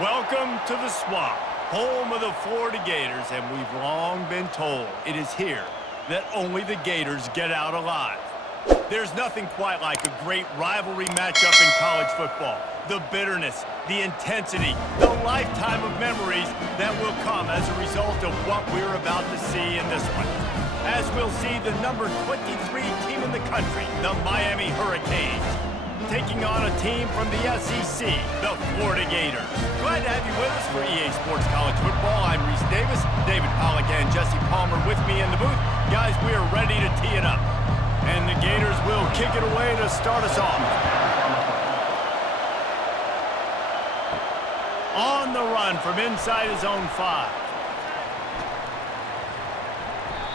Welcome to the Swamp, home of the Florida Gators, and we've long been told it is here that only the Gators get out alive. There's nothing quite like a great rivalry matchup in college football. The bitterness, the intensity, the lifetime of memories that will come as a result of what we're about to see in this one. As we'll see the number 23 team in the country, the Miami Hurricanes, taking on a team from the SEC, the Florida Gators. Glad to have you with us for EA Sports College Football. I'm Reese Davis, David Pollack and Jesse Palmer with me in the booth. Guys, we are ready to tee it up. And the Gators will kick it away to start us off. On the run from inside his own 5.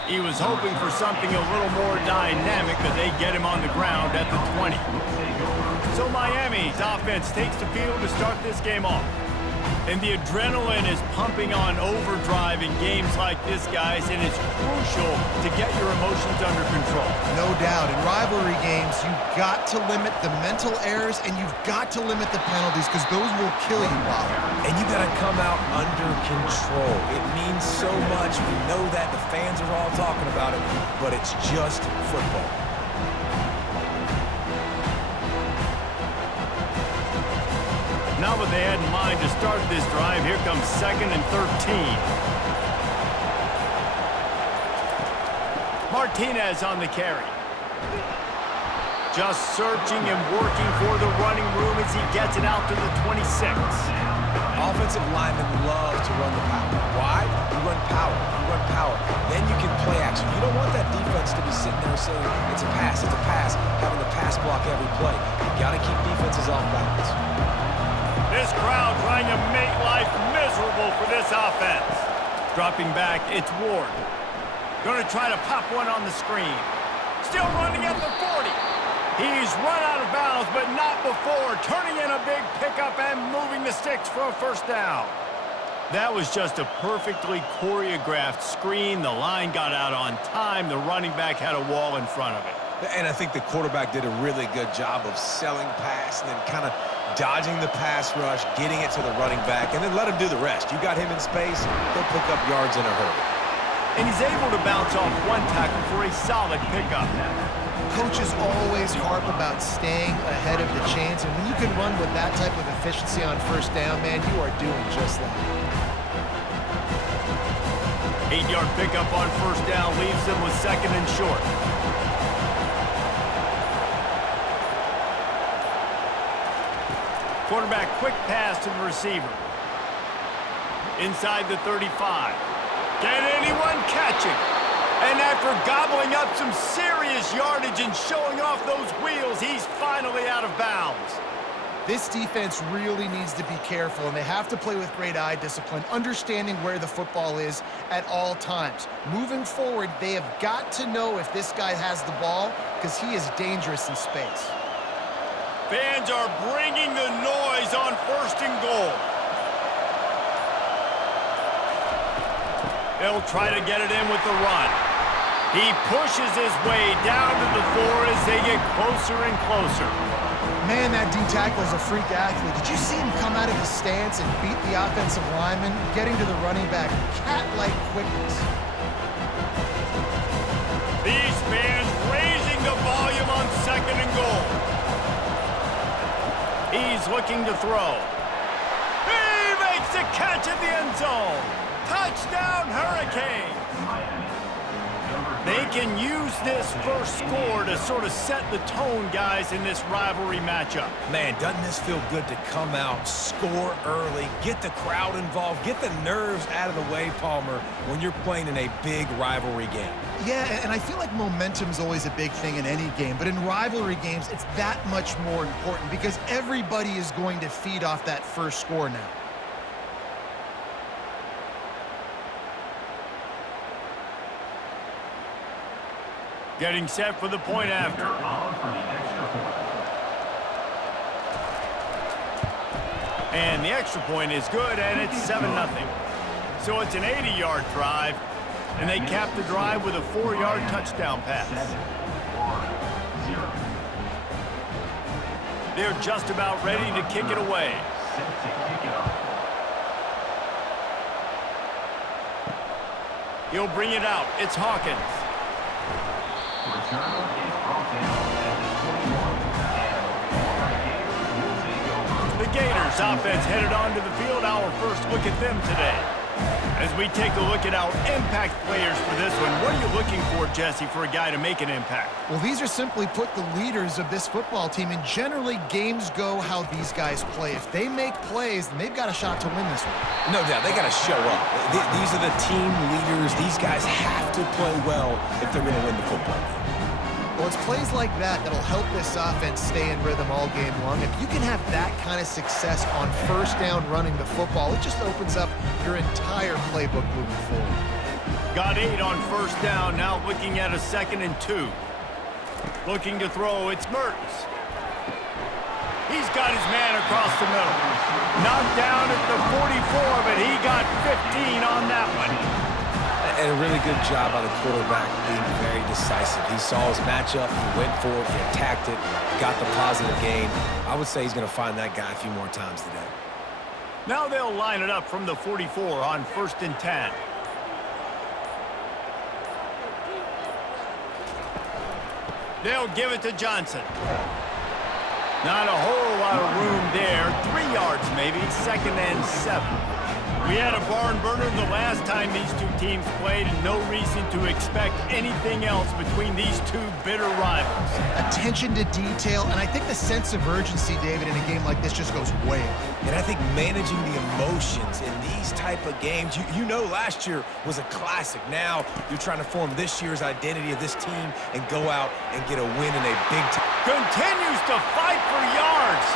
He was hoping for something a little more dynamic, but they get him on the ground at the 20. So Miami's offense takes the field to start this game off. And the adrenaline is pumping on overdrive in games like this, guys, and it's crucial to get your emotions under control. No doubt. In rivalry games, you've got to limit the mental errors and you've got to limit the penalties because those will kill you, Bob. And you got to come out under control. It means so much. We know that. The fans are all talking about it, but it's just football. Not what they had in mind to start this drive. Here comes 2nd and 13. Martinez on the carry. Just searching and working for the running room as he gets it out to the 26. Offensive linemen love to run the power. Why? You run power. You run power. Then you can play action. You don't want that defense to be sitting there saying, it's a pass, having to pass block every play. You got to keep defenses off balance. This crowd trying to make life miserable for this offense. Dropping back, it's Ward. Going to try to pop one on the screen. Still running at the 40. He's run out of bounds, but not before turning in a big pickup and moving the sticks for a first down. That was just a perfectly choreographed screen. The line got out on time. The running back had a wall in front of it. And I think the quarterback did a really good job of selling pass and then kind of dodging the pass rush, getting it to the running back, and then let him do the rest. You got him in space, he'll pick up yards in a hurry. And he's able to bounce off one tackle for a solid pickup. Coaches always harp about staying ahead of the chains, and when you can run with that type of efficiency on first down, man, you are doing just that. 8-yard pickup on first down leaves them with 2nd and short. Quarterback quick pass to the receiver. Inside the 35. Can anyone catch him? And after gobbling up some serious yardage and showing off those wheels, he's finally out of bounds. This defense really needs to be careful, and they have to play with great eye discipline, understanding where the football is at all times. Moving forward, they have got to know if this guy has the ball because he is dangerous in space. Fans are bringing the noise on 1st and goal. They'll try to get it in with the run. He pushes his way down to the 4 as they get closer and closer. Man, that D-tackle is a freak athlete. Did you see him come out of his stance and beat the offensive lineman, getting to the running back, cat-like quickness? These fans raising the volume on 2nd and goal. He's looking to throw. He makes the catch at the end zone. Touchdown, Hurricanes. They can use this first score to sort of set the tone, guys, in this rivalry matchup. Man, doesn't this feel good to come out, score early, get the crowd involved, get the nerves out of the way, Palmer, when you're playing in a big rivalry game? Yeah, and I feel like momentum's always a big thing in any game, but in rivalry games, it's that much more important because everybody is going to feed off that first score now. Getting set for the point after. And the extra point is good, and it's 7-0. So it's an 80-yard drive, and they cap the drive with a 4-yard touchdown pass. They're just about ready to kick it away. He'll bring it out. It's Hawkins. The Gators offense headed onto the field. Our first look at them today. As we take a look at our impact players for this one, what are you looking for, Jesse, for a guy to make an impact? Well, these are simply put the leaders of this football team, and generally games go how these guys play. If they make plays, then they've got a shot to win this one. No doubt, they got to show up. These are the team leaders. These guys have to play well if they're going to win the football game. Well, it's plays like that that'll help this offense stay in rhythm all game long. If you can have that kind of success on first down running the football, it just opens up your entire playbook moving forward. Got 8 on first down, now looking at a 2nd and 2. Looking to throw, it's Mertens. He's got his man across the middle. Knocked down at the 44, but he got 15 on that one. And a really good job by the quarterback being very decisive. He saw his matchup, he went for it, he attacked it, got the positive gain. I would say he's going to find that guy a few more times today. Now they'll line it up from the 44 on 1st and 10. They'll give it to Johnson. Not a whole lot of room there. 3 yards maybe, 2nd and 7. We had a barn burner the last time these two teams played, and no reason to expect anything else between these two bitter rivals. Attention to detail, and I think the sense of urgency, David, in a game like this just goes way up. And I think managing the emotions in these type of games, you know last year was a classic. Now you're trying to form this year's identity of this team and go out and get a win in a big time. Continues to fight for yards.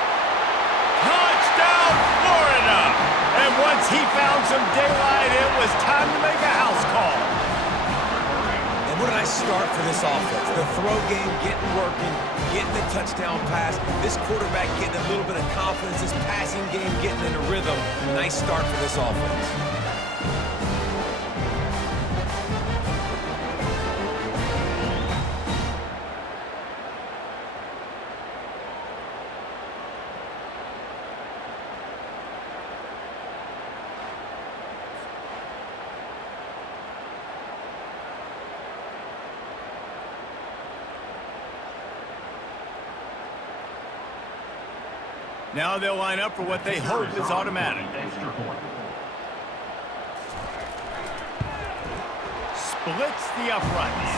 Touchdown, Florida! And once he found some daylight, it was time to make a house call. And what a nice start for this offense. The throw game getting working, getting the touchdown pass. This quarterback getting a little bit of confidence. This passing game getting in a rhythm. Nice start for this offense. Now they'll line up for what they hope is automatic. Splits the uprights.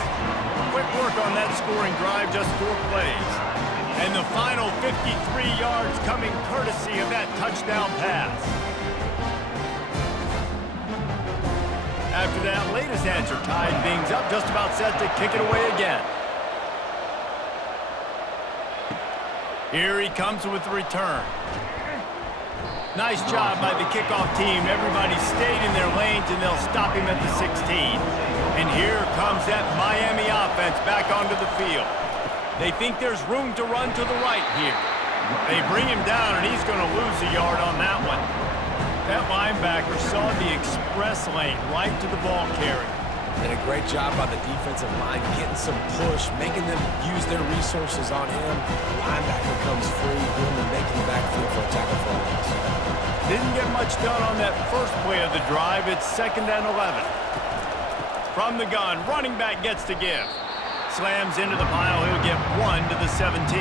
Quick work on that scoring drive, just 4 plays. And the final 53 yards coming courtesy of that touchdown pass. After that latest answer tied things up, just about set to kick it away again. Here he comes with the return. Nice job by the kickoff team. Everybody stayed in their lanes, and they'll stop him at the 16. And here comes that Miami offense back onto the field. They think there's room to run to the right here. They bring him down, and he's going to lose a yard on that one. That linebacker saw the express lane right to the ball carrier. And a great job by the defensive line getting some push, making them use their resources on him. The linebacker comes free, doing the making backfield for a tackle for a loss. Didn't get much done on that first play of the drive. It's 2nd and 11. From the gun, running back gets to give. Slams into the pile. He'll get 1 to the 17.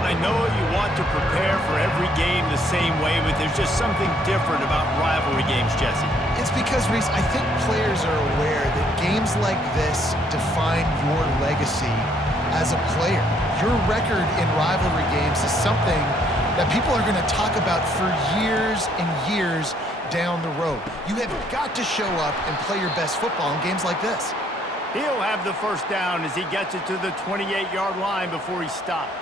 I know you want to prepare for every game the same way, but there's just something different about rivalry games, Jesse. It's because, Reese, I think players are aware that games like this define your legacy as a player. Your record in rivalry games is something that people are going to talk about for years and years down the road. You have got to show up and play your best football in games like this. He'll have the first down as he gets it to the 28-yard line before he stopped.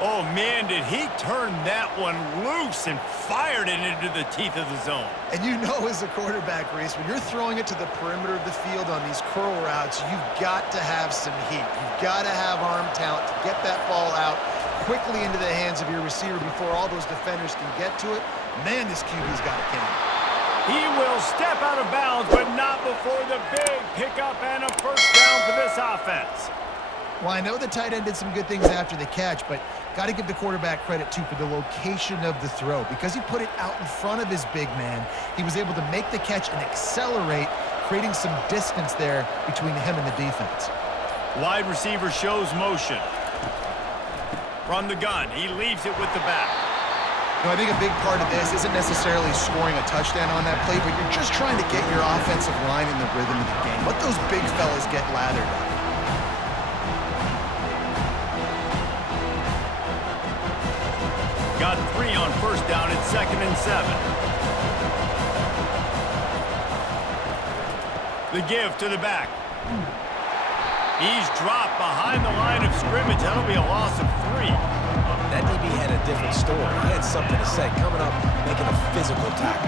Oh, man, did he turn that one loose and fired it into the teeth of the zone. And you know as a quarterback, Reese, when you're throwing it to the perimeter of the field on these curl routes, you've got to have some heat. You've got to have arm talent to get that ball out quickly into the hands of your receiver before all those defenders can get to it. Man, this QB's got a cannon. He will step out of bounds, but not before the big pickup and a first down for this offense. Well, I know the tight end did some good things after the catch, but got to give the quarterback credit, too, for the location of the throw. Because he put it out in front of his big man, he was able to make the catch and accelerate creating some distance there between him and the defense. Wide receiver shows motion. From the gun, he leaves it with the back. I think a big part of this isn't necessarily scoring a touchdown on that play, but you're just trying to get your offensive line in the rhythm of the game. Let those big fellas get lathered up. Got 3 on first down at 2nd and 7. The give to the back. He's dropped behind the line of scrimmage. That'll be a loss of 3. That DB had a different story. He had something to say. Coming up, making a physical tackle.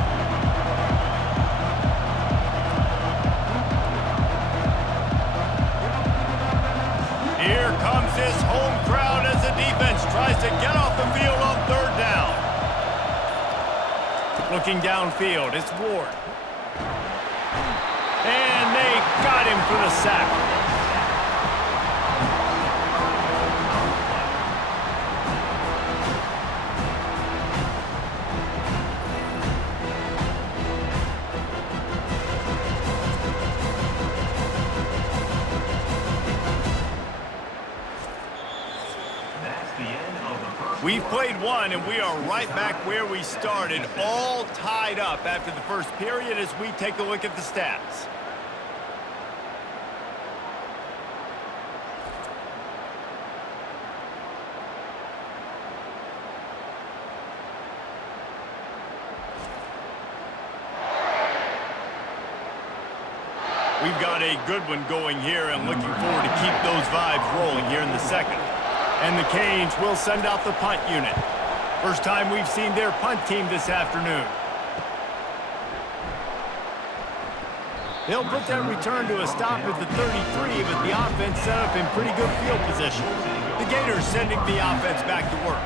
Here comes this home crowd as the defense tries to get off the field on 3rd down. Looking downfield, it's Ward. And they got him for the sack. We've played one, and we are right back where we started, all tied up after the first period as we take a look at the stats. We've got a good one going here and looking forward to keep those vibes rolling here in the second. And the Canes will send out the punt unit. First time we've seen their punt team this afternoon. They'll put that return to a stop at the 33, but the offense set up in pretty good field position. The Gators sending the offense back to work.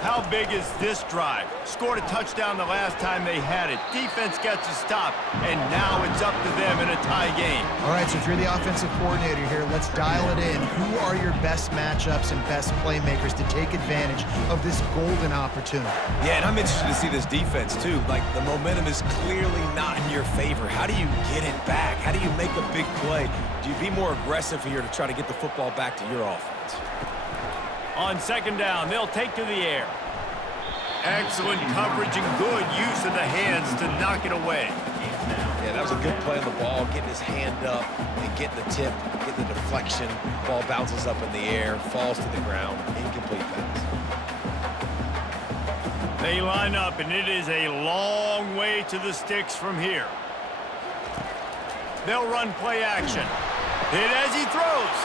How big is this drive? Scored a touchdown the last time they had it. Defense gets a stop, and now it's up to them in a tie game. All right, so if you're the offensive coordinator here, let's dial it in. Who are your best matchups and best playmakers to take advantage of this golden opportunity? Yeah, and I'm interested to see this defense, too. Like, the momentum is clearly not in your favor. How do you get it back? How do you make a big play? Do you be more aggressive here to try to get the football back to your offense? On 2nd down, they'll take to the air. Excellent coverage and good use of the hands to knock it away. Yeah, that was a good play on the ball, getting his hand up and getting the tip, getting the deflection. Ball bounces up in the air, falls to the ground, incomplete pass. They line up, and it is a long way to the sticks from here. They'll run play action. Hit as he throws.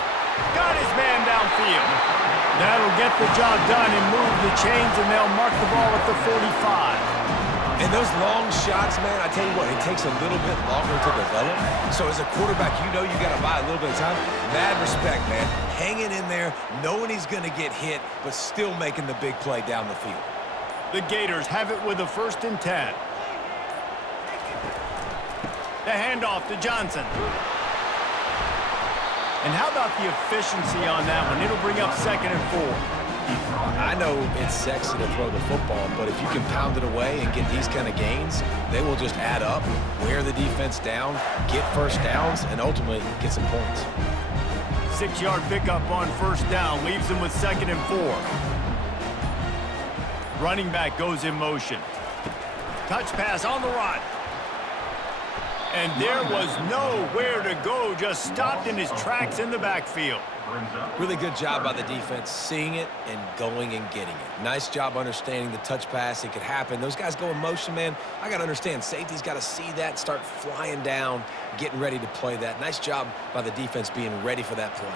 Got his man downfield. That'll get the job done and move the chains, and they'll mark the ball at the 45. And those long shots, man, I tell you what, it takes a little bit longer to develop. So as a quarterback, you know you got to buy a little bit of time. Mad respect, man. Hanging in there, knowing he's going to get hit, but still making the big play down the field. The Gators have it with a 1st and 10. The handoff to Johnson. And how about the efficiency on that one? It'll bring up 2nd and 4. I know it's sexy to throw the football, but if you can pound it away and get these kind of gains, they will just add up, wear the defense down, get first downs, and ultimately get some points. 6-yard pickup on 1st down, leaves them with 2nd and 4. Running back goes in motion. Touch pass on the run. And there was nowhere to go, just stopped in his tracks in the backfield. Really good job by the defense, seeing it and going and getting it. Nice job understanding the touch pass. It could happen. Those guys go in motion, man. I got to understand, safety's got to see that, start flying down, getting ready to play that. Nice job by the defense being ready for that play.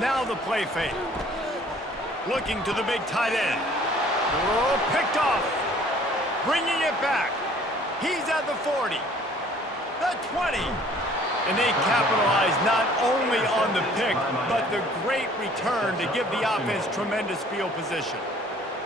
Now the play fake. Looking to the big tight end. Oh, picked off. Bringing it back. He's at the 40. The 20. And they capitalize not only on the pick, but the great return to give the offense tremendous field position.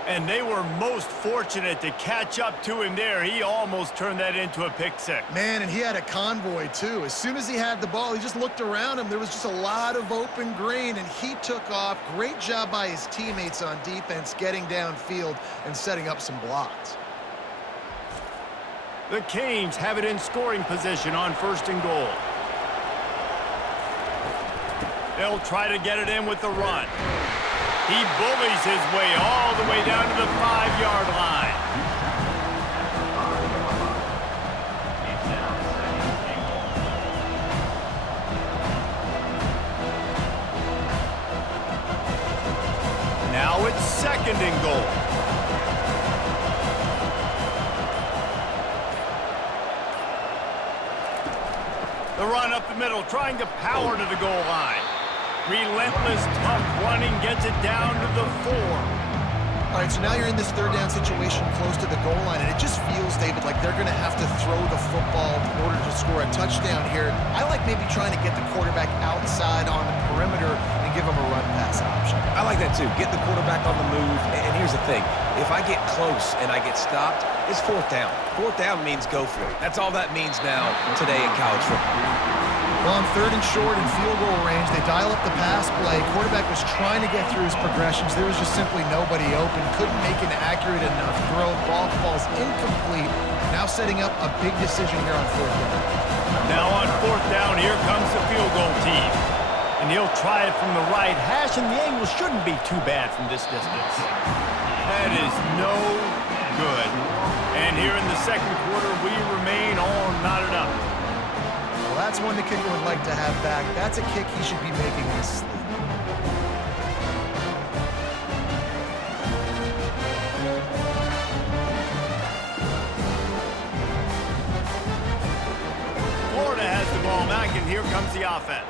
And they were most fortunate to catch up to him there. He almost turned that into a pick six. Man, and he had a convoy, too. As soon as he had the ball, he just looked around him. There was just a lot of open green, and he took off. Great job by his teammates on defense, getting downfield and setting up some blocks. The Canes have it in scoring position on 1st and goal. They'll try to get it in with the run. He bullies his way all the way down to the 5-yard line. Now it's 2nd and goal. The run up the middle, trying to power to the goal line. Relentless, tough running gets it down to the 4. All right, so now you're in this 3rd down situation close to the goal line, and it just feels, David, like they're going to have to throw the football in order to score a touchdown here. I like maybe trying to get the quarterback outside on the perimeter and give him a run pass option. I like that too. Get the quarterback on the move. And here's the thing. If I get close and I get stopped, it's 4th down. 4th down means go for it. That's all that means now today in college football. Well, on 3rd and short in field goal range, they dial up the pass play. Quarterback was trying to get through his progressions. There was just simply nobody open. Couldn't make an accurate enough throw. Ball falls incomplete. Now setting up a big decision here on 4th down. Now on 4th down, here comes the field goal team. And he'll try it from the right hash, and the angle shouldn't be too bad from this distance. That is no good. And here in the 2nd quarter, we remain all knotted up. Well, that's one the kicker would like to have back. That's a kick he should be making in his sleep. Florida has the ball back, and here comes the offense.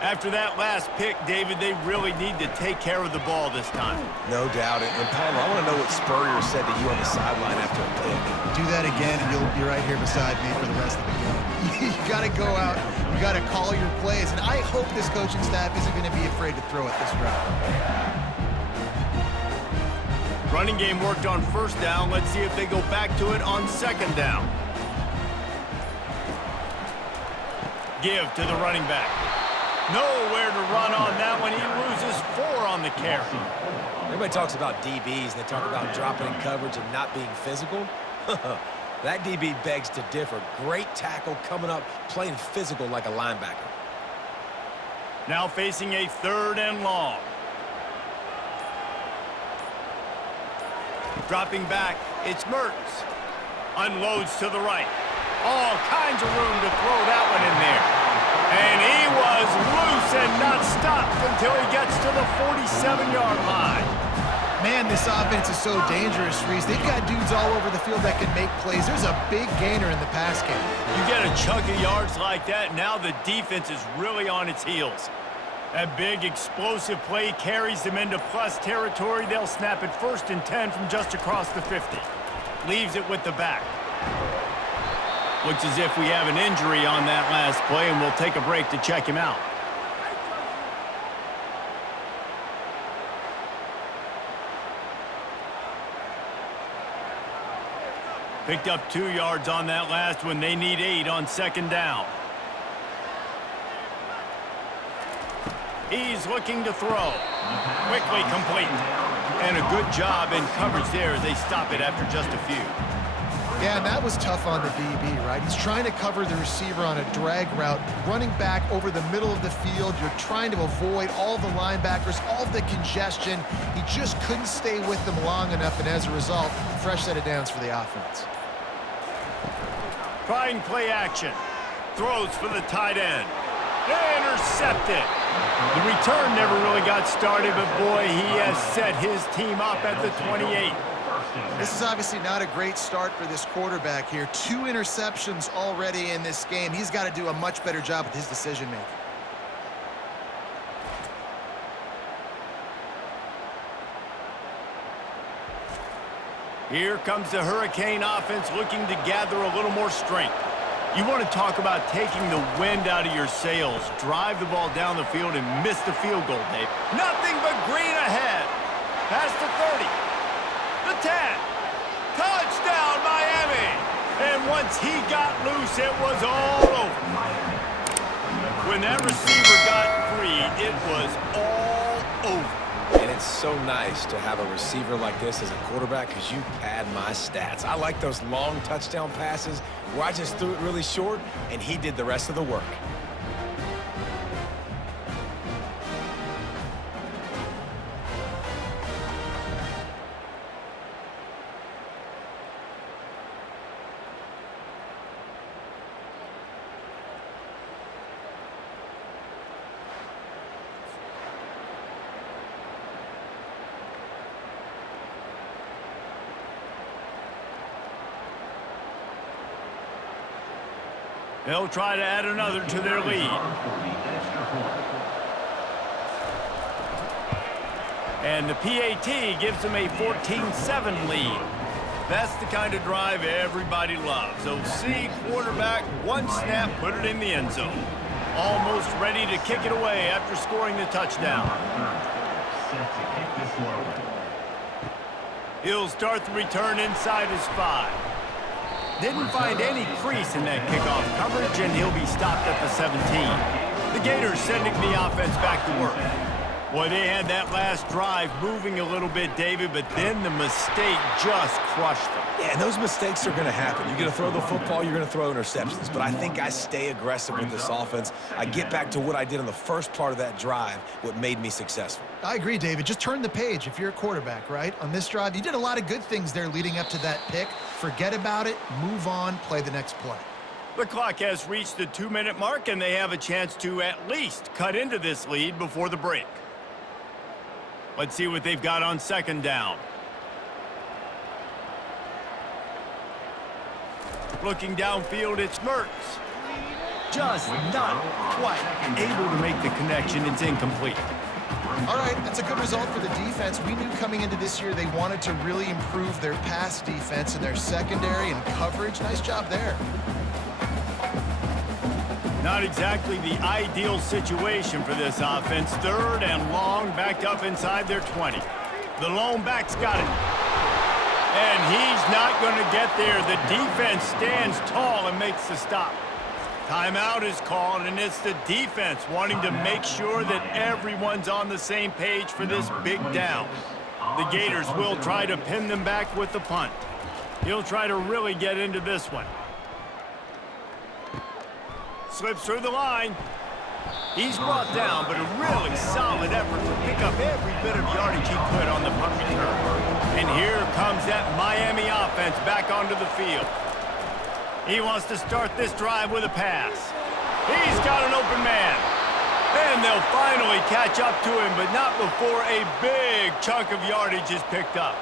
After that last pick, David, they really need to take care of the ball this time. No doubt. And Palmer, I want to know what Spurrier said to you on the sideline after a pick. Do that again, and you'll be right here beside me for the rest of the game. You got to go out. You got to call your plays. And I hope this coaching staff isn't going to be afraid to throw it this route. Running game worked on 1st down. Let's see if they go back to it on 2nd down. Give to the running back. Nowhere to run on that one. He loses 4 on the carry. Everybody talks about DBs. They talk about dropping in coverage and not being physical. That DB begs to differ. Great tackle coming up, playing physical like a linebacker. Now facing a 3rd and long. Dropping back, it's Mertz. Unloads to the right. All kinds of room to throw that one in there. And he was loose and not stopped until he gets to the 47-yard line. Man, this offense is so dangerous, Reese. They've got dudes all over the field that can make plays. There's a big gainer in the pass game. You get a chunk of yards like that, now the defense is really on its heels. That big explosive play carries them into plus territory. They'll snap it 1st and 10 from just across the 50. Leaves it with the back. Looks as if we have an injury on that last play, and we'll take a break to check him out. Picked up 2 yards on that last one. They need 8 on 2nd down. He's looking to throw. Quickly complete. And a good job in coverage there as they stop it after just a few. Yeah, and that was tough on the DB, right? He's trying to cover the receiver on a drag route, running back over the middle of the field. You're trying to avoid all the linebackers, all the congestion. He just couldn't stay with them long enough, and as a result, fresh set of downs for the offense. Trying play action. Throws for the tight end. Intercepted. The return never really got started, but boy, he has set his team up at the 28. This is obviously not a great start for this quarterback here. 2 interceptions already in this game. He's got to do a much better job with his decision-making. Here comes the Hurricane offense looking to gather a little more strength. You want to talk about taking the wind out of your sails. Drive the ball down the field and miss the field goal, Dave. Nothing but green ahead. Past the 30. The 10. Touchdown, Miami. And once he got loose, it was all over. When that receiver got free, it was all over. And It's so nice to have a receiver like this as a quarterback because you pad my stats. I like those long touchdown passes where I just threw it really short and he did the rest of the work. They'll try to add another to their lead. And the PAT gives them a 14-7 lead. That's the kind of drive everybody loves. OC, quarterback, one snap, put it in the end zone. Almost ready to kick it away after scoring the touchdown. He'll start the return inside his 5. Didn't find any crease in that kickoff coverage, and he'll be stopped at the 17. The Gators sending the offense back to work. Boy, they had that last drive moving a little bit, David, but then the mistake just crushed them. Yeah, and those mistakes are going to happen. You're going to throw the football, you're going to throw interceptions. But I think I stay aggressive with this offense. I get back to what I did in the first part of that drive, what made me successful. I agree, David. Just turn the page if you're a quarterback, right? On this drive, you did a lot of good things there leading up to that pick. Forget about it, move on, play the next play. The clock has reached the 2-minute mark, and they have a chance to at least cut into this lead before the break. Let's see what they've got on second down. Looking downfield, it's Mertz. Just not quite able to make the connection. It's incomplete. All right, that's a good result for the defense. We knew coming into this year they wanted to really improve their pass defense and their secondary and coverage. Nice job there. Not exactly the ideal situation for this offense. 3rd and long, backed up inside their 20. The lone back's got it. And he's not going to get there. The defense stands tall and makes the stop. Timeout is called, and it's the defense wanting to make sure that everyone's on the same page for this big down. The Gators will try to pin them back with the punt. He'll try to really get into this one. Slips through the line. He's brought down, but a really solid effort to pick up every bit of yardage he could on the punt return. And here comes that Miami offense back onto the field. He wants to start this drive with a pass. He's got an open man. And they'll finally catch up to him, but not before a big chunk of yardage is picked up.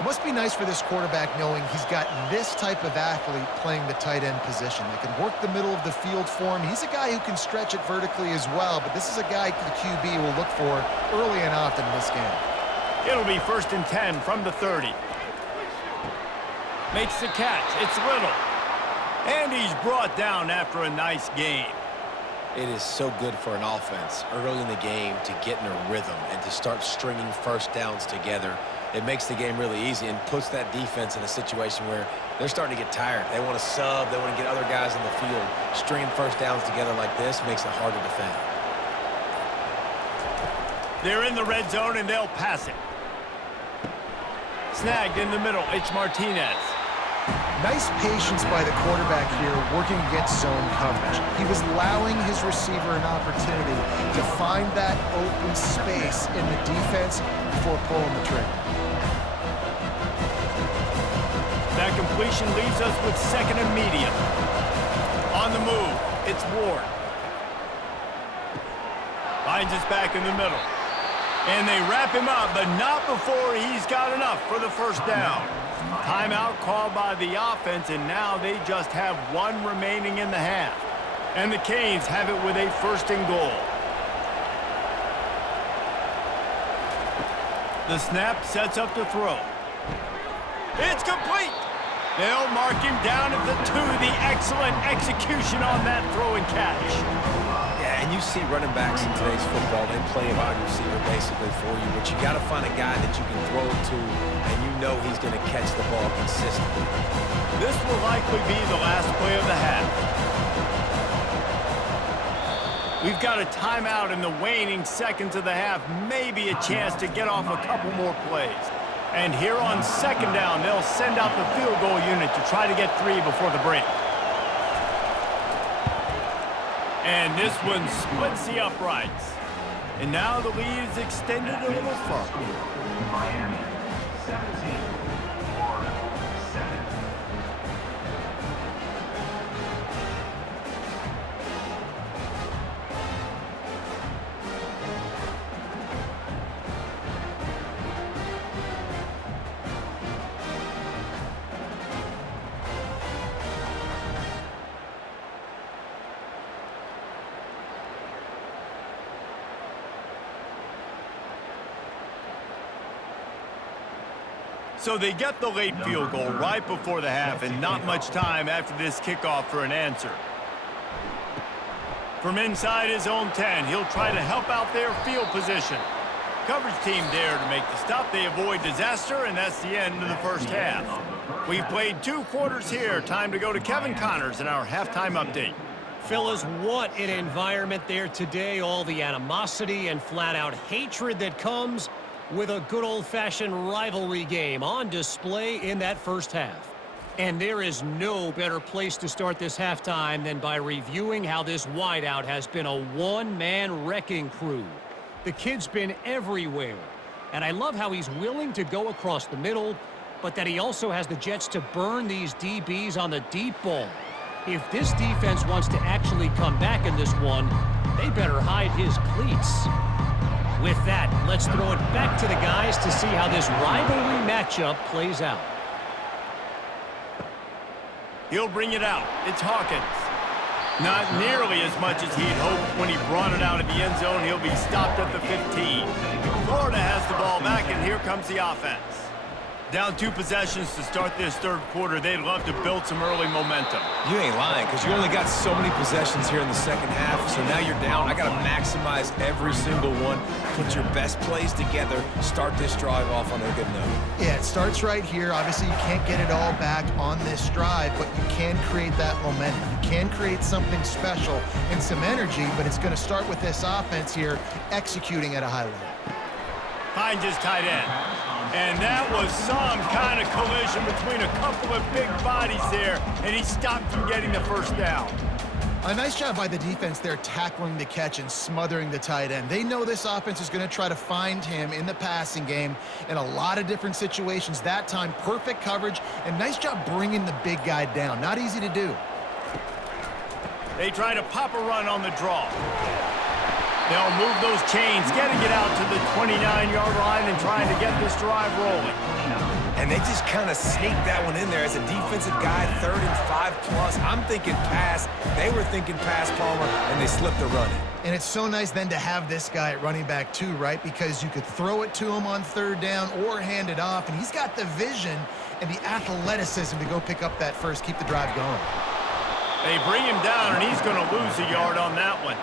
It must be nice for this quarterback knowing he's got this type of athlete playing the tight end position that can work the middle of the field for him. He's a guy who can stretch it vertically as well, but this is a guy the QB will look for early and often in this game. It'll be 1st and 10 from the 30. Makes the catch. It's Little. And he's brought down after a nice game. It is so good for an offense early in the game to get in a rhythm and to start stringing first downs together. It makes the game really easy and puts that defense in a situation where they're starting to get tired. They want to sub. They want to get other guys on the field. Stringing first downs together like this makes it hard to defend. They're in the red zone, and they'll pass it. Snagged in the middle. It's Martinez. Nice patience by the quarterback here working against zone coverage. He was allowing his receiver an opportunity to find that open space in the defense before pulling the trigger. That completion leaves us with 2nd and medium. On the move, it's Ward. Finds us back in the middle. And they wrap him up, but not before he's got enough for the first down. Timeout called by the offense, and now they just have 1 remaining in the half. And the Canes have it with a 1st and goal. The snap sets up the throw. It's complete. They'll mark him down at the 2. The excellent execution on that throw and catch. Yeah, and you see running backs in today's football, they play a wide receiver basically for you, but you got to find a guy that you can throw it to, and you know he's going to catch the ball consistently. This will likely be the last play of the half. We've got a timeout in the waning seconds of the half, maybe a chance to get off a couple more plays. And here on second down, they'll send out the field goal unit to try to get 3 before the break. And this one splits the uprights. And now the lead is extended a little further. Miami, 17, Florida, 7. So they get the late field goal right before the half and not much time after this kickoff for an answer. From inside his own 10, he'll try to help out their field position. Coverage team there to make the stop. They avoid disaster, and that's the end of the first half. We've played 2 quarters here. Time to go to Kevin Connors in our halftime update. Fellas, what an environment there today. All the animosity and flat-out hatred that comes with a good old-fashioned rivalry game on display in that first half. And there is no better place to start this halftime than by reviewing how this wideout has been a one-man wrecking crew. The kid's been everywhere, and I love how he's willing to go across the middle, but that he also has the jets to burn these DBs on the deep ball. If this defense wants to actually come back in this one, they better hide his cleats. With that, let's throw it back to the guys to see how this rivalry matchup plays out. He'll bring it out. It's Hawkins. Not nearly as much as he'd hoped when he brought it out of the end zone. He'll be stopped at the 15. Florida has the ball back, and here comes the offense. Down 2 possessions to start this third quarter. They'd love to build some early momentum. You ain't lying, because you only got so many possessions here in the second half, so now you're down. I got to maximize every single one. Put your best plays together. Start this drive off on a good note. Yeah, it starts right here. Obviously, you can't get it all back on this drive, but you can create that momentum. You can create something special and some energy, but it's going to start with this offense here executing at a high level. Finds his tight end. And that was some kind of collision between a couple of big bodies there, and he stopped from getting the first down. A nice job by the defense there tackling the catch and smothering the tight end. They know this offense is going to try to find him in the passing game in a lot of different situations. That time, perfect coverage, and nice job bringing the big guy down. Not easy to do. They try to pop a run on the draw. They'll move those chains, getting it out to the 29-yard line and trying to get this drive rolling. And they just kind of sneaked that one in there as a defensive guy, 3rd and 5+. I'm thinking pass. They were thinking pass, Palmer, and they slipped the run in. And it's so nice then to have this guy at running back too, right? Because you could throw it to him on 3rd down or hand it off, and he's got the vision and the athleticism to go pick up that first, keep the drive going. They bring him down, and he's going to lose a yard on that one.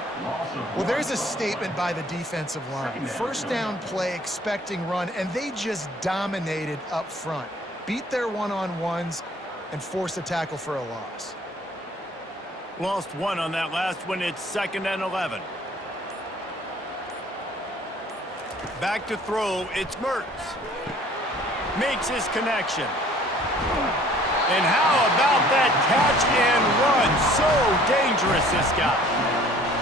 Well, there's a statement by the defensive line. First down play, expecting run, and they just dominated up front. Beat their one-on-ones and forced a tackle for a loss. Lost 1 on that last one. It's 2nd and 11. Back to throw. It's Mertz. Makes his connection. And how about that catch and run? So dangerous, this guy.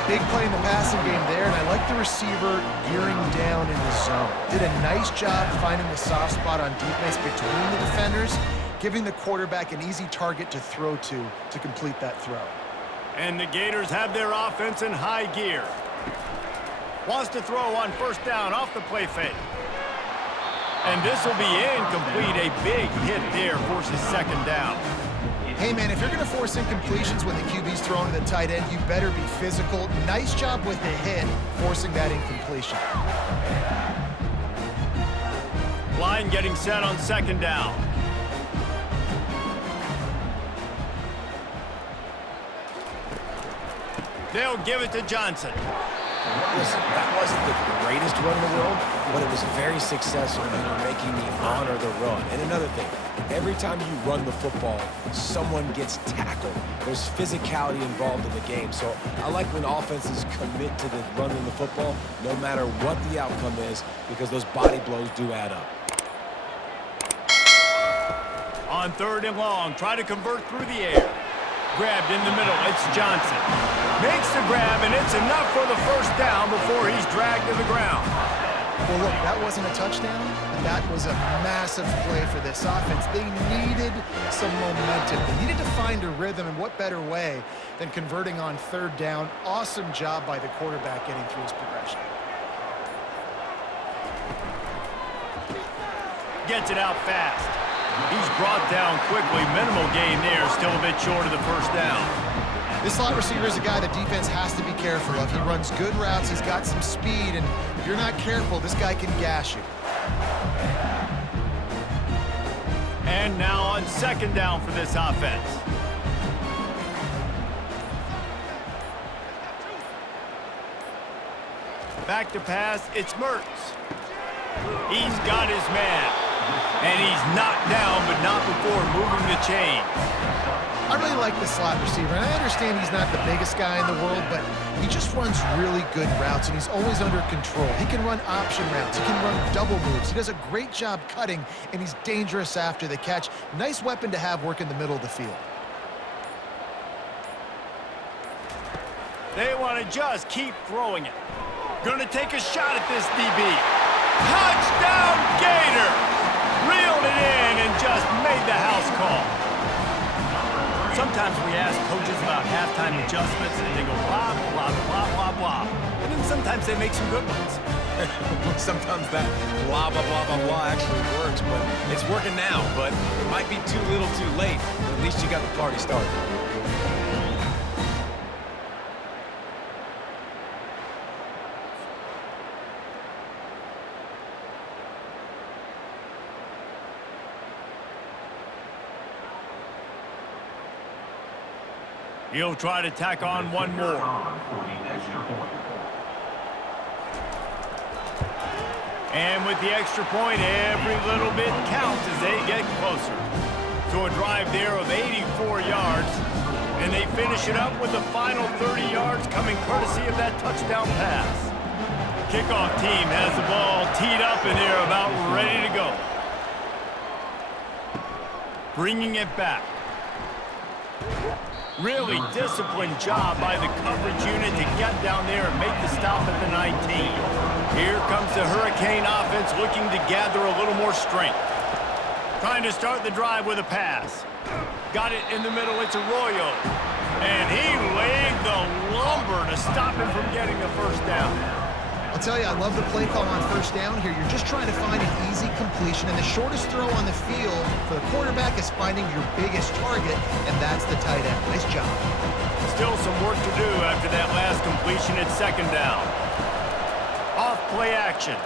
Big play in the passing game there, and I like the receiver gearing down in the zone. Did a nice job finding the soft spot on defense between the defenders, giving the quarterback an easy target to throw to complete that throw. And the Gators have their offense in high gear. Wants to throw on 1st down off the play fake. And this will be incomplete. A big hit there forces 2nd down. Hey, man, if you're going to force incompletions when the QB's throwing to the tight end, you better be physical. Nice job with the hit, forcing that incompletion. Line getting set on 2nd down. They'll give it to Johnson. Listen, that wasn't the greatest run in the world, but it was very successful, and you're making me honor the run. And another thing, every time you run the football, someone gets tackled. There's physicality involved in the game. So I like when offenses commit to the running the football, no matter what the outcome is, because those body blows do add up. On 3rd and long, try to convert through the air. Grabbed in the middle, it's Johnson. Makes the grab, and it's enough for the first down before he's dragged to the ground. Well, look, that wasn't a touchdown, but that was a massive play for this offense. They needed some momentum. They needed to find a rhythm, and what better way than converting on 3rd down. Awesome job by the quarterback getting through his progression. Gets it out fast. He's brought down quickly. Minimal gain there, still a bit short of the first down. This slot receiver is a guy the defense has to be careful of. He runs good routes, he's got some speed, and if you're not careful, this guy can gash you. And now on 2nd down for this offense. Back to pass, it's Mertz. He's got his man. And he's knocked down, but not before moving the chains. I really like the slot receiver, and I understand he's not the biggest guy in the world, but he just runs really good routes, and he's always under control. He can run option routes. He can run double moves. He does a great job cutting, and he's dangerous after the catch. Nice weapon to have work in the middle of the field. They want to just keep throwing it. Going to take a shot at this DB. Touchdown, Gators! Reeled it in and just made the house call. Sometimes we ask coaches about halftime adjustments and they go blah, blah, blah, blah, blah. And then sometimes they make some good ones. Sometimes that blah, blah, blah, blah, blah actually works, but it's working now. But it might be too little too late, but at least you got the party started. He'll try to tack on one more. And with the extra point, every little bit counts as they get closer. So a drive there of 84 yards, and they finish it up with the final 30 yards coming courtesy of that touchdown pass. Kickoff team has the ball teed up, and they're about ready to go. Bringing it back. Really disciplined job by the coverage unit to get down there and make the stop at the 19. Here comes the Hurricane offense looking to gather a little more strength. Trying to start the drive with a pass. Got it in the middle, it's Arroyo. And he laid the lumber to stop him from getting the first down. I'll tell you, I love the play call on 1st down here. You're just trying to find an easy completion, and the shortest throw on the field for the quarterback is finding your biggest target, and that's the tight end. Nice job. Still some work to do after that last completion at 2nd down. Off play action.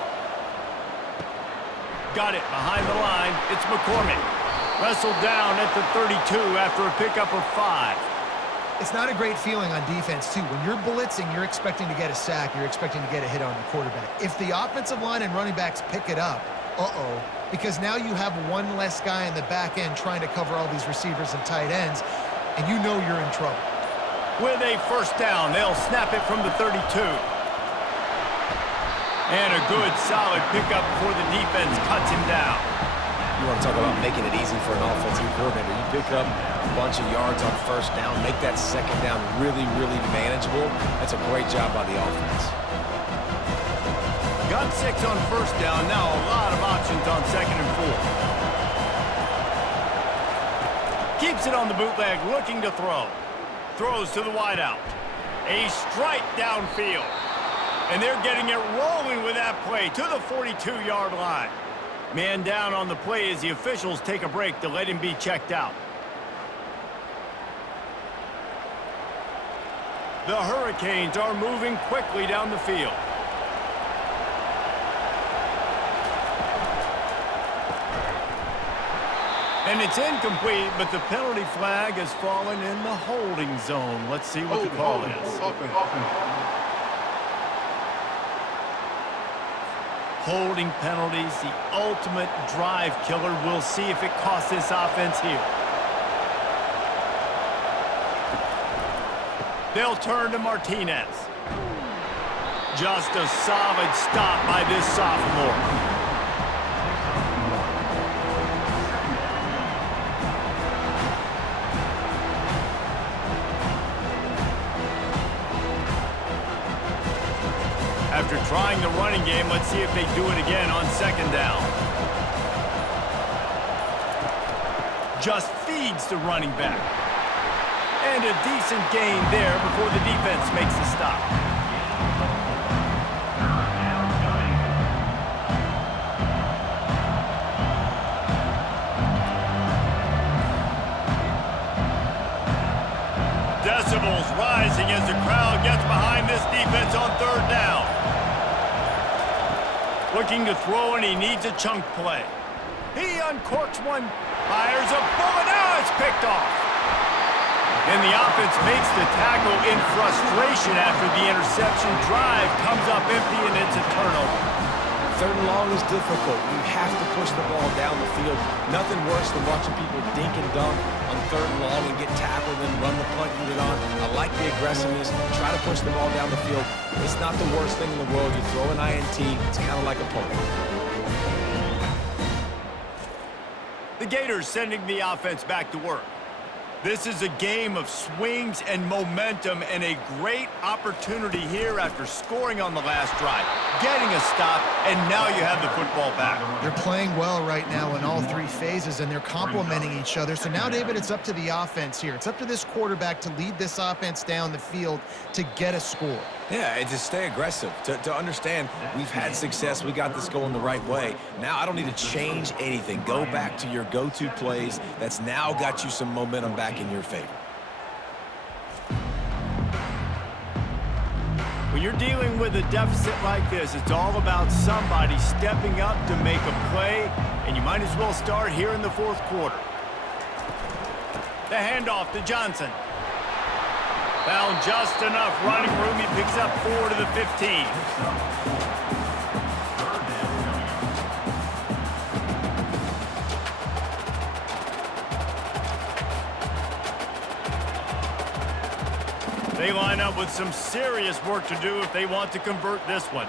Got it behind the line. It's McCormick. Wrestled down at the 32 after a pickup of 5. It's not a great feeling on defense, too. When you're blitzing, you're expecting to get a sack. You're expecting to get a hit on the quarterback. If the offensive line and running backs pick it up, because now you have one less guy in the back end trying to cover all these receivers and tight ends, and you know you're in trouble. With a first down, they'll snap it from the 32. And a good, solid pickup before the defense cuts him down. You want to talk about making it easy for an offensive coordinator. You pick up a bunch of yards on 1st down, make that 2nd down really, really manageable. That's a great job by the offense. Got 6 on 1st down. Now a lot of options on 2nd and 4. Keeps it on the bootleg, looking to throw. Throws to the wideout. A strike downfield. And they're getting it rolling with that play to the 42-yard line. Man down on the play as the officials take a break to let him be checked out. The Hurricanes are moving quickly down the field. And it's incomplete, but the penalty flag has fallen in the holding zone. Let's see what the call is. holding penalties, the ultimate drive killer. We'll see if it costs this offense here. They'll turn to Martinez. Just a solid stop by this sophomore. After trying the running game, let's see if they do it again on second down. Just feeds the running back. And a decent gain there before the defense makes the stop. Decibels rising as the crowd gets behind this defense on third down. Looking to throw, and he needs a chunk play. He uncorks one, fires a bullet. Now it's picked off. And the offense makes the tackle in frustration after the interception. Drive comes up empty, and it's a turnover. Third and long is difficult. You have to push the ball down the field. Nothing worse than watching people dink and dunk on third and long and get tackled and run the punt unit on. I like the aggressiveness. Try to push the ball down the field. It's not the worst thing in the world. You throw an INT. It's kind of like a punt. The Gators sending the offense back to work. This is a game of swings and momentum, and a great opportunity here after scoring on the last drive, getting a stop, and now you have the football back. They're playing well right now in all three phases, and they're complementing each other. So now, David, it's up to the offense here. It's up to this quarterback to lead this offense down the field to get a score. Yeah, and to stay aggressive, to understand we've had success, we got this going the right way. Now I don't need to change anything. Go back to your go-to plays. That's now got you some momentum back in your favor. When you're dealing with a deficit like this, it's all about somebody stepping up to make a play, and you might as well start here in the fourth quarter. The handoff to Johnson. Found just enough running room. He picks up 4 to the 15. They line up with some serious work to do if they want to convert this one.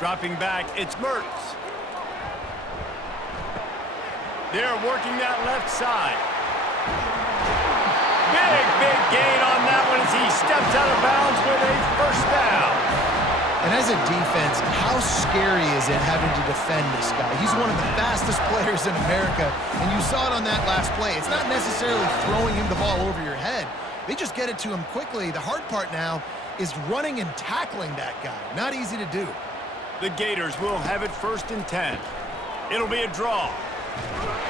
Dropping back, it's Mertz. They're working that left side. Big gain on that one as he steps out of bounds with a first down. And as a defense, how scary is it having to defend this guy? He's one of the fastest players in America, and you saw it on that last play. It's not necessarily throwing him the ball over your head. They just get it to him quickly. The hard part now is running and tackling that guy. Not easy to do. The Gators will have it 1st and 10. It'll be a draw.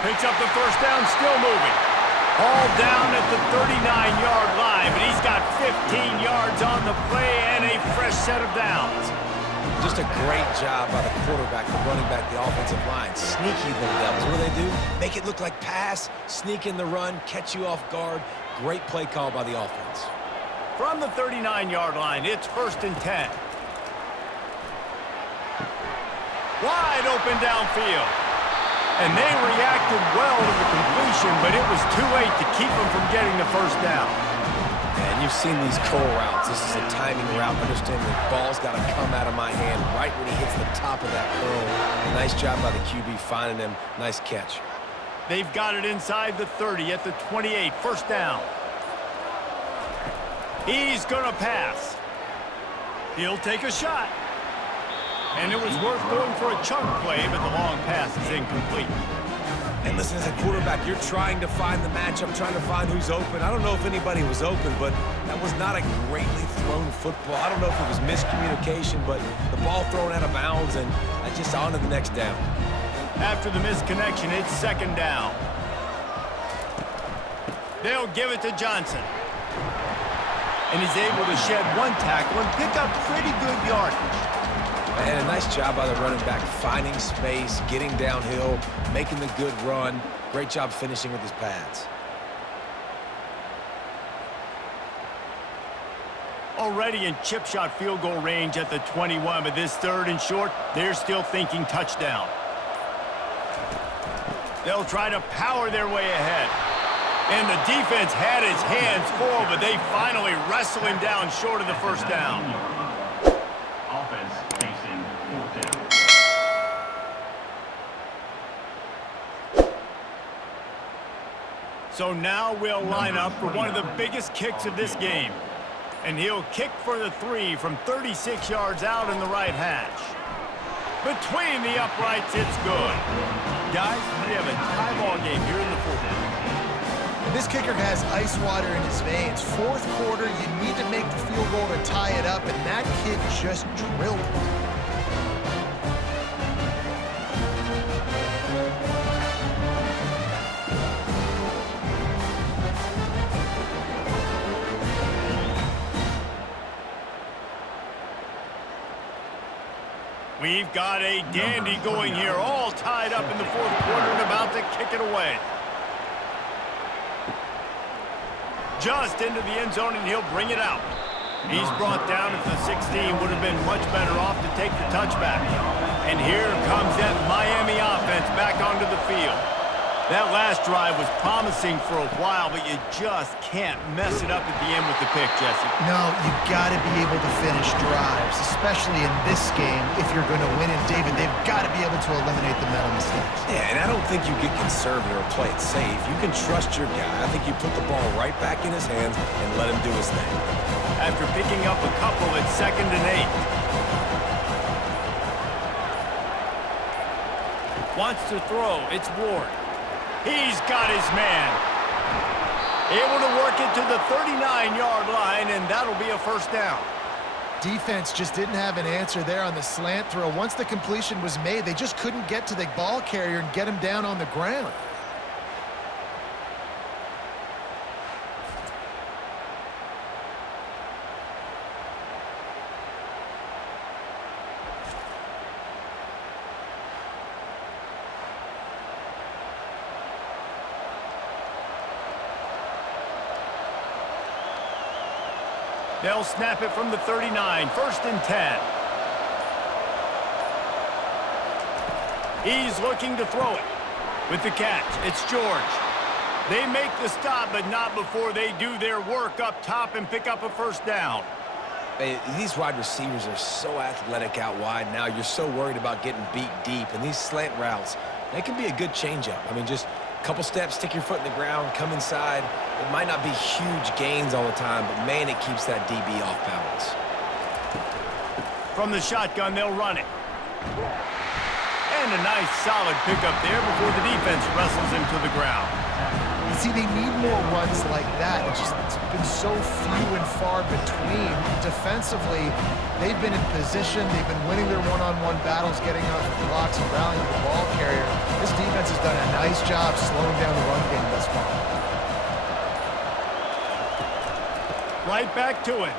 Picks up the first down, still moving. All down at the 39-yard line, but he's got 15 yards on the play and a fresh set of downs. Just a great job by the quarterback, the running back, the offensive line. Sneaky little devils. What do? Make it look like pass, sneak in the run, catch you off guard. Great play call by the offense. From the 39-yard line, it's 1st and 10. Wide open downfield. And they reacted well to the completion, but it was too late to keep them from getting the first down. And you've seen these curl routes. This is a timing route. Understand the ball's got to come out of my hand right when he hits the top of that curl. Nice job by the QB finding him. Nice catch. They've got it inside the 30 at the 28. First down. He's going to pass. He'll take a shot. And it was worth going for a chunk play, but the long pass is incomplete. And listen, as a quarterback, you're trying to find the matchup, trying to find who's open. I don't know if anybody was open, but that was not a greatly thrown football. I don't know if it was miscommunication, but the ball thrown out of bounds, and just on to the next down. After the misconnection, it's 2nd down. They'll give it to Johnson. And he's able to shed one tackle and pick up pretty good yardage. And a nice job by the running back, finding space, getting downhill, making the good run. Great job finishing with his pads. Already in chip shot field goal range at the 21, but this 3rd and short, they're still thinking touchdown. They'll try to power their way ahead. And the defense had his hands full, but they finally wrestle him down short of the first down. Offense facing 4th down. So now we'll line up for one of the biggest kicks of this game. And he'll kick for the 3 from 36 yards out in the right hash. Between the uprights, it's good. Guys, we have a tie ball game here in the 4th. And this kicker has ice water in his veins. 4th quarter, you need to make the field goal to tie it up, and that kid just drilled it. We've got a dandy going here, all tied up in the 4th quarter and about to kick it away. Just into the end zone, and he'll bring it out. He's brought down at the 16. Would have been much better off to take the touchback. And here comes that Miami offense back onto the field. That last drive was promising for a while, but you just can't mess it up at the end with the pick, Jesse. No, you got to be able to finish drives, especially in this game. If you're going to win it, David, they've got to be able to eliminate the mental mistakes. Yeah, and I don't think you get conservative or play it safe. You can trust your guy. I think you put the ball right back in his hands and let him do his thing. After picking up a couple at 2nd and 8. Wants to throw. It's Ward. He's got his man. Able to work it to the 39-yard line, and that'll be a first down. Defense just didn't have an answer there on the slant throw. Once the completion was made, they just couldn't get to the ball carrier and get him down on the ground. They'll snap it from the 39, 1st and 10. He's looking to throw it. With the catch, it's George. They make the stop, but not before they do their work up top and pick up a first down. Hey, these wide receivers are so athletic out wide now. You're so worried about getting beat deep. And these slant routes, they can be a good changeup. I mean, just a couple steps, stick your foot in the ground, come inside. It might not be huge gains all the time, but, man, it keeps that DB off balance. From the shotgun, they'll run it. And a nice, solid pickup there before the defense wrestles him to the ground. See, they need more runs like that. It's been so few and far between. Defensively, they've been in position. They've been winning their one-on-one battles, getting off the blocks and rallying the ball carrier. This defense has done a nice job slowing down the run game thus far. Right back to it.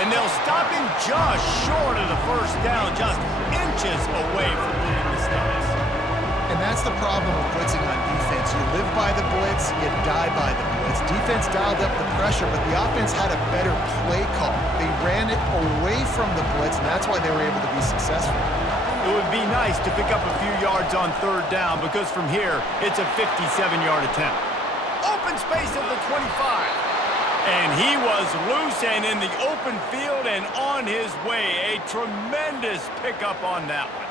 And they'll stop him just short of the first down, just inches away from leading the Stars. And that's the problem with blitzing on defense. You live by the blitz, you die by the blitz. Defense dialed up the pressure, but the offense had a better play call. They ran it away from the blitz, and that's why they were able to be successful. It would be nice to pick up a few yards on 3rd down, because from here, it's a 57-yard attempt. Open space at the 25. And he was loose and in the open field and on his way. A tremendous pickup on that one.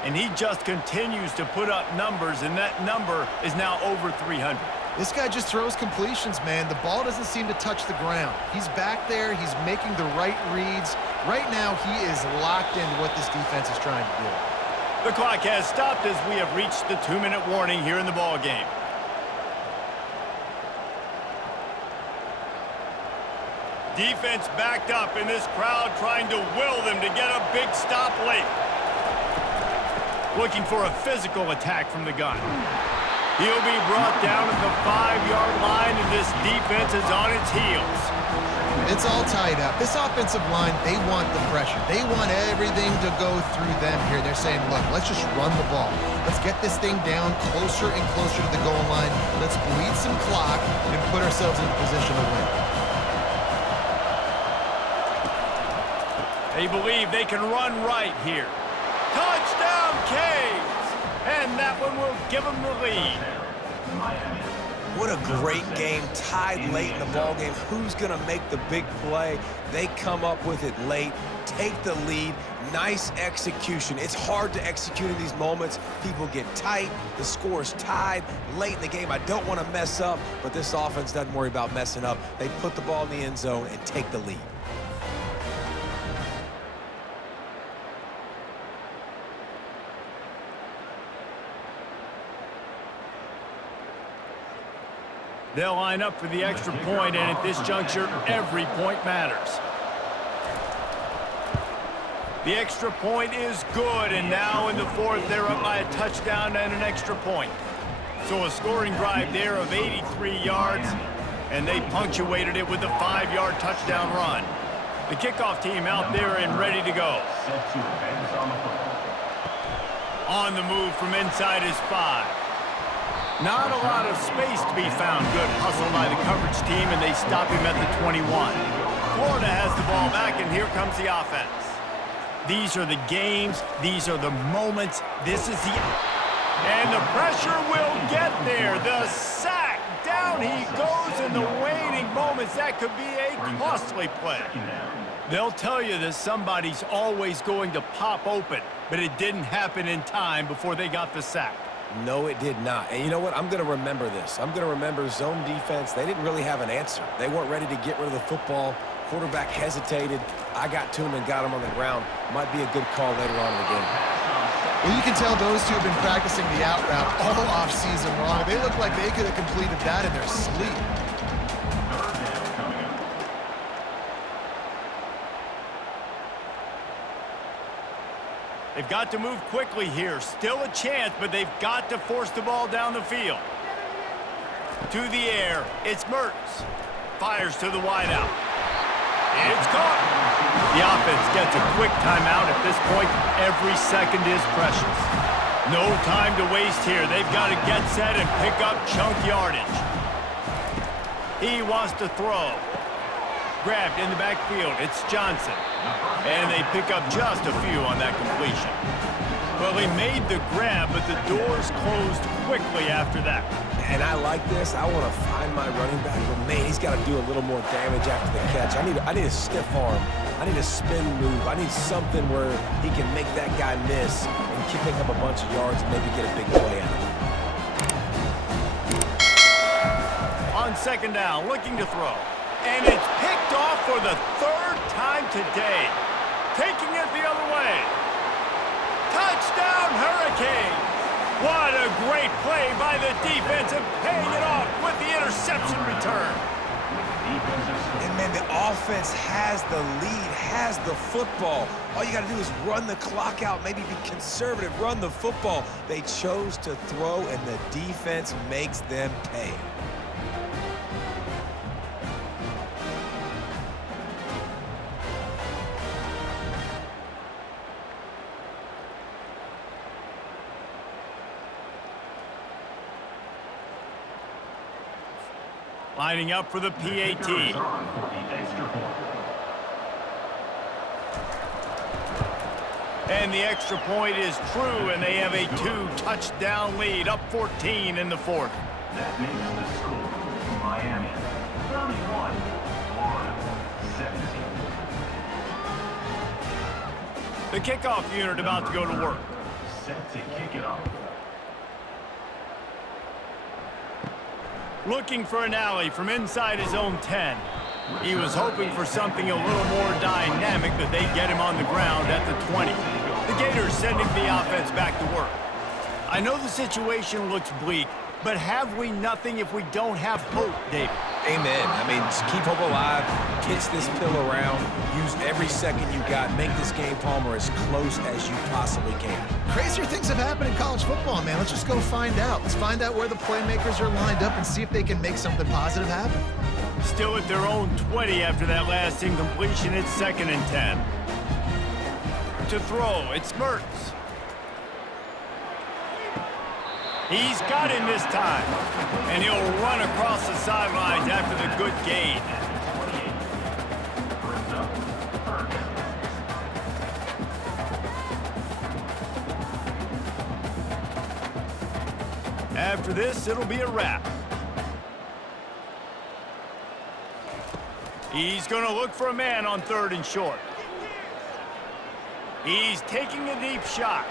And he just continues to put up numbers, and that number is now over 300. This guy just throws completions, man. The ball doesn't seem to touch the ground. He's back there. He's making the right reads. Right now, he is locked into what this defense is trying to do. The clock has stopped as we have reached the 2-minute warning here in the ball game. Defense backed up in this crowd, trying to will them to get a big stop late. Looking for a physical attack from the gun. He'll be brought down at the 5-yard line, and this defense is on its heels. It's all tied up. This offensive line, they want the pressure. They want everything to go through them here. They're saying, look, let's just run the ball. Let's get this thing down closer and closer to the goal line. Let's bleed some clock and put ourselves in a position to win. They believe they can run right here. Touchdown, Canes! And that one will give them the lead. What a great game, tied late in the ball game. Who's going to make the big play? They come up with it late, take the lead. Nice execution. It's hard to execute in these moments. People get tight. The score's tied late in the game. I don't want to mess up, but this offense doesn't worry about messing up. They put the ball in the end zone and take the lead. They'll line up for the extra point, and at this juncture, every point matters. The extra point is good, and now in the fourth, they're up by a touchdown and an extra point. So a scoring drive there of 83 yards, and they punctuated it with a 5-yard touchdown run. The kickoff team out there and ready to go. On the move from inside is 5. Not a lot of space to be found. Good hustle by the coverage team, and they stop him at the 21. Florida has the ball back, and here comes the offense. These are the games. These are the moments. This is the... And the pressure will get there. The sack. Down he goes in the waning moments. That could be a costly play. They'll tell you that somebody's always going to pop open, but it didn't happen in time before they got the sack. No, it did not. And you know what? I'm going to remember this. I'm going to remember zone defense. They didn't really have an answer. They weren't ready to get rid of the football. Quarterback hesitated. I got to him and got him on the ground. Might be a good call later on in the game. Well, you can tell those two have been practicing the out route all off-season long. They look like they could have completed that in their sleep. They've got to move quickly here. Still a chance, but they've got to force the ball down the field. To the air, it's Mertz. Fires to the wideout. It's caught. The offense gets a quick timeout. At this point, every second is precious. No time to waste here. They've got to get set and pick up chunk yardage. He wants to throw. Grabbed in the backfield. It's Johnson. And they pick up just a few on that completion. Well, he made the grab, but the doors closed quickly after that. And I like this. I want to find my running back, but man, he's got to do a little more damage after the catch. I need a stiff arm. I need a spin move. I need something where he can make that guy miss and keep picking up a bunch of yards and maybe get a big play out of it. On second down, looking to throw. And it's picked off for the third time today. Taking it the other way. Touchdown, Hurricanes! What a great play by the defense and paying it off with the interception return. And man, the offense has the lead, has the football. All you got to do is run the clock out, maybe be conservative, run the football. They chose to throw, and the defense makes them pay. Lining up for the PAT. And the extra point is true, and they have a 2-touchdown lead, up 14 in the fourth. That makes the score Miami 31, Florida 17. The kickoff unit about to go to work. Set to kick it off. Looking for an alley from inside his own 10. He was hoping for something a little more dynamic, but they get him on the ground at the 20. The Gators sending the offense back to work. I know the situation looks bleak, but have we nothing if we don't have hope, David? Amen. I mean, just keep hope alive, pitch this pill around, use every second you got, make this game, Palmer, as close as you possibly can. Crazier things have happened in college football, man. Let's just go find out. Let's find out where the playmakers are lined up and see if they can make something positive happen. Still at their own 20 after that last incompletion. It's 2nd and 10. To throw, it's Mertz. He's got him this time, and he'll run across the sidelines after the good gain. After this, it'll be a wrap. He's going to look for a man on 3rd and short. He's taking a deep shot.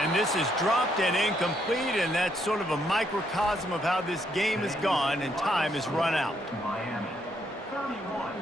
And this is dropped and incomplete, and that's sort of a microcosm of how this game has gone, and time has run out. Miami, 31.